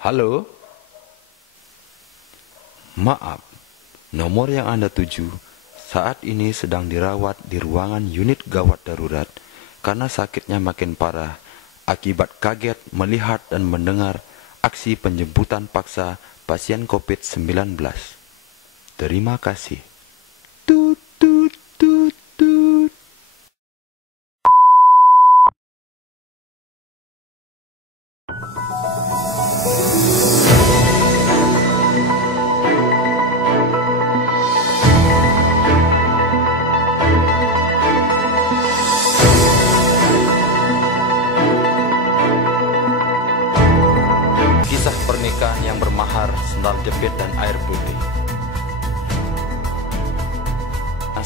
Halo? Maaf, nomor yang Anda tuju saat ini sedang dirawat di ruangan unit gawat darurat karena sakitnya makin parah akibat kaget melihat dan mendengar aksi penjemputan paksa pasien COVID-19. Terima kasih. Tut, tut, tut, tut. Kisah pernikahan yang bermahar, sendal jepit dan air putih.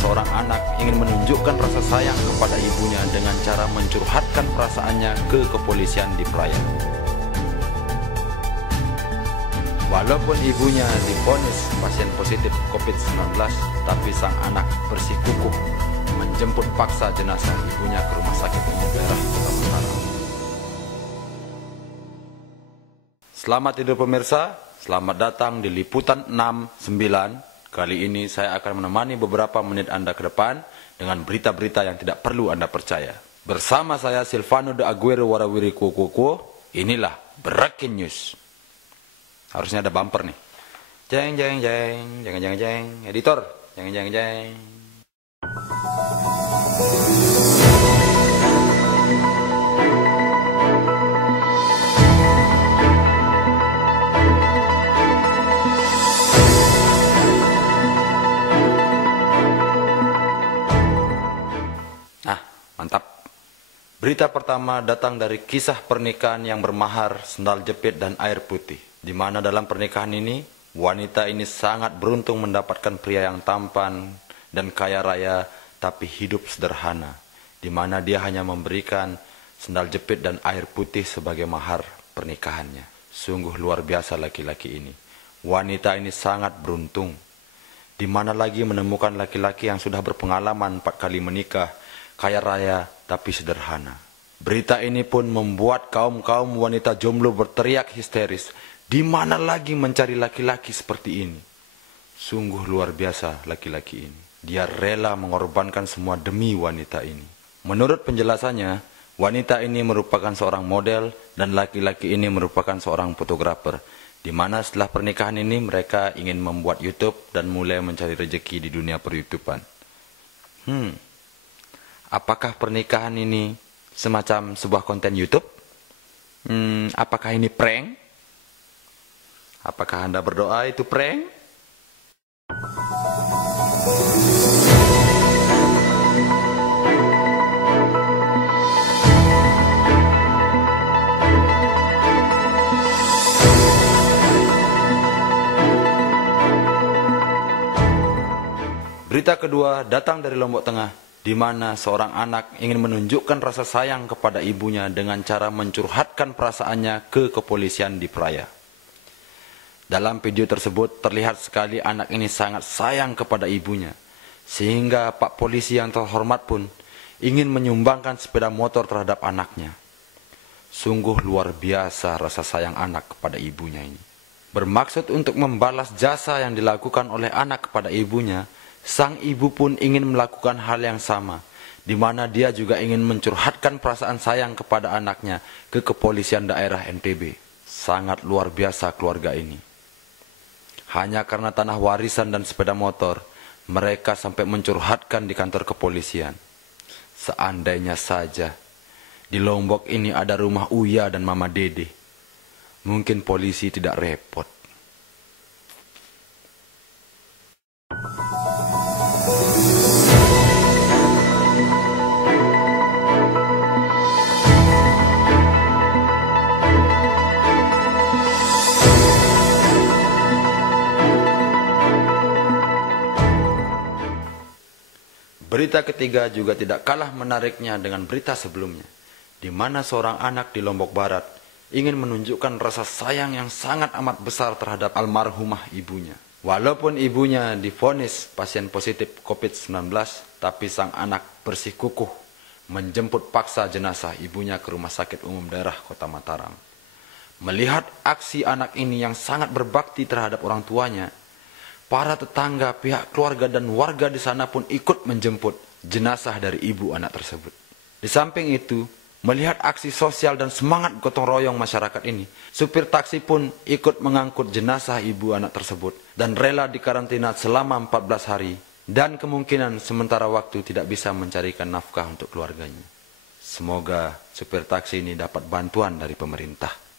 Seorang anak ingin menunjukkan rasa sayang kepada ibunya dengan cara mencurhatkan perasaannya ke kepolisian di Praia. Walaupun ibunya divonis pasien positif COVID-19, tapi sang anak bersikukuh menjemput paksa jenazah ibunya ke rumah sakit umum daerah Kota Mataram. Selamat tidur pemirsa, selamat datang di Liputan 69. Kali ini saya akan menemani beberapa menit Anda ke depan dengan berita-berita yang tidak perlu Anda percaya. Bersama saya Silvano de Aguero Warawiri Kukuku, inilah Breaking News. Harusnya ada bumper nih. Jeng jeng jeng, jeng jeng jeng, editor, jeng jeng jeng. Mantap. Berita pertama datang dari kisah pernikahan yang bermahar, sendal jepit dan air putih. Di mana dalam pernikahan ini, wanita ini sangat beruntung mendapatkan pria yang tampan dan kaya raya, tapi hidup sederhana. Di mana dia hanya memberikan sendal jepit dan air putih sebagai mahar pernikahannya. Sungguh luar biasa laki-laki ini. Wanita ini sangat beruntung. Di mana lagi menemukan laki-laki yang sudah berpengalaman 4 kali menikah, kaya raya tapi sederhana. Berita ini pun membuat kaum-kaum wanita jomblo berteriak histeris. Di mana lagi mencari laki-laki seperti ini? Sungguh luar biasa laki-laki ini. Dia rela mengorbankan semua demi wanita ini. Menurut penjelasannya, wanita ini merupakan seorang model dan laki-laki ini merupakan seorang fotografer. Di mana setelah pernikahan ini mereka ingin membuat YouTube dan mulai mencari rezeki di dunia per-YouTubean. Apakah pernikahan ini semacam sebuah konten YouTube? Apakah ini prank? Apakah Anda berdoa itu prank? Berita kedua datang dari Lombok Tengah, di mana seorang anak ingin menunjukkan rasa sayang kepada ibunya dengan cara mencurhatkan perasaannya ke kepolisian di Praia. Dalam video tersebut terlihat sekali anak ini sangat sayang kepada ibunya, sehingga Pak Polisi yang terhormat pun ingin menyumbangkan sepeda motor terhadap anaknya. Sungguh luar biasa rasa sayang anak kepada ibunya ini. Bermaksud untuk membalas jasa yang dilakukan oleh anak kepada ibunya, sang ibu pun ingin melakukan hal yang sama, di mana dia juga ingin mencurhatkan perasaan sayang kepada anaknya ke kepolisian daerah NTB. Sangat luar biasa keluarga ini. Hanya karena tanah warisan dan sepeda motor, mereka sampai mencurhatkan di kantor kepolisian. Seandainya saja di Lombok ini ada rumah Uya dan Mama Dede, mungkin polisi tidak repot. Berita ketiga juga tidak kalah menariknya dengan berita sebelumnya, di mana seorang anak di Lombok Barat ingin menunjukkan rasa sayang yang sangat amat besar terhadap almarhumah ibunya. Walaupun ibunya divonis pasien positif COVID-19, tapi sang anak bersikukuh menjemput paksa jenazah ibunya ke rumah sakit umum daerah Kota Mataram. Melihat aksi anak ini yang sangat berbakti terhadap orang tuanya, para tetangga, pihak keluarga dan warga di sana pun ikut menjemput jenazah dari ibu anak tersebut. Di samping itu, melihat aksi sosial dan semangat gotong royong masyarakat ini, supir taksi pun ikut mengangkut jenazah ibu anak tersebut dan rela dikarantina selama 14 hari dan kemungkinan sementara waktu tidak bisa mencarikan nafkah untuk keluarganya. Semoga supir taksi ini dapat bantuan dari pemerintah.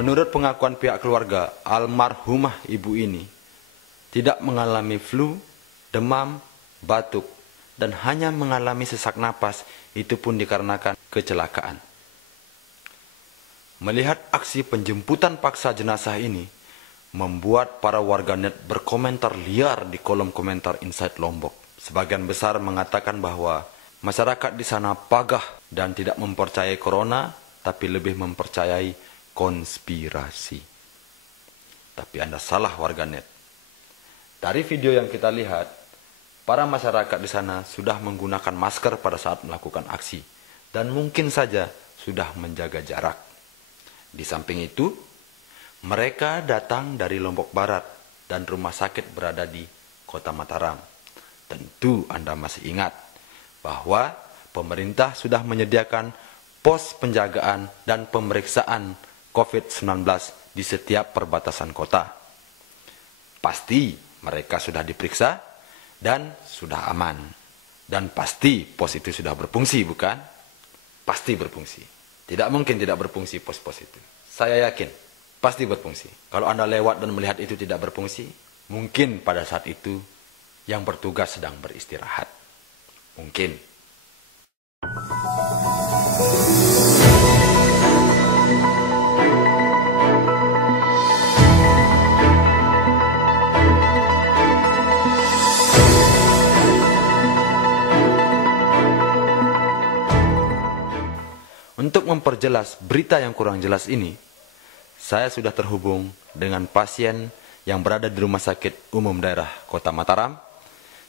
Menurut pengakuan pihak keluarga, almarhumah ibu ini tidak mengalami flu, demam, batuk, dan hanya mengalami sesak napas, itu pun dikarenakan kecelakaan. Melihat aksi penjemputan paksa jenazah ini, membuat para warganet berkomentar liar di kolom komentar Inside Lombok. Sebagian besar mengatakan bahwa masyarakat di sana pagah dan tidak mempercayai corona, tapi lebih mempercayai konspirasi. Tapi Anda salah warganet. Dari video yang kita lihat, para masyarakat di sana sudah menggunakan masker pada saat melakukan aksi dan mungkin saja sudah menjaga jarak. Di samping itu, mereka datang dari Lombok Barat dan rumah sakit berada di Kota Mataram. Tentu Anda masih ingat bahwa pemerintah sudah menyediakan pos penjagaan dan pemeriksaan COVID-19 di setiap perbatasan kota. Pasti mereka sudah diperiksa dan sudah aman. Dan pasti pos itu sudah berfungsi, bukan? Pasti berfungsi. Tidak mungkin tidak berfungsi pos-pos itu. Saya yakin pasti berfungsi. Kalau Anda lewat dan melihat itu tidak berfungsi, mungkin pada saat itu yang bertugas sedang beristirahat. Mungkin. Untuk memperjelas berita yang kurang jelas ini, saya sudah terhubung dengan pasien yang berada di Rumah Sakit Umum Daerah Kota Mataram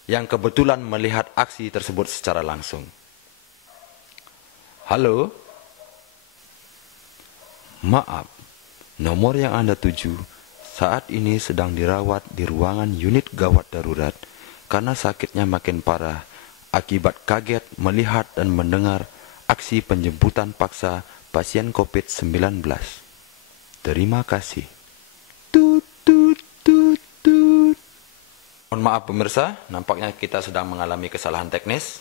yang kebetulan melihat aksi tersebut secara langsung. Halo? Maaf, nomor yang Anda tuju saat ini sedang dirawat di ruangan unit gawat darurat karena sakitnya makin parah akibat kaget melihat dan mendengar aksi penjemputan paksa pasien COVID-19. Terima kasih. Tut, tut, tut, tut. Mohon maaf pemirsa, nampaknya kita sedang mengalami kesalahan teknis.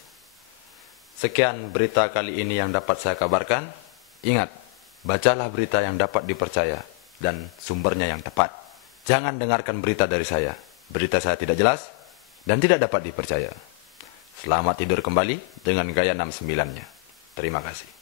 Sekian berita kali ini yang dapat saya kabarkan. Ingat, bacalah berita yang dapat dipercaya dan sumbernya yang tepat. Jangan dengarkan berita dari saya. Berita saya tidak jelas dan tidak dapat dipercaya. Selamat tidur kembali dengan gaya 69-nya. Terima kasih.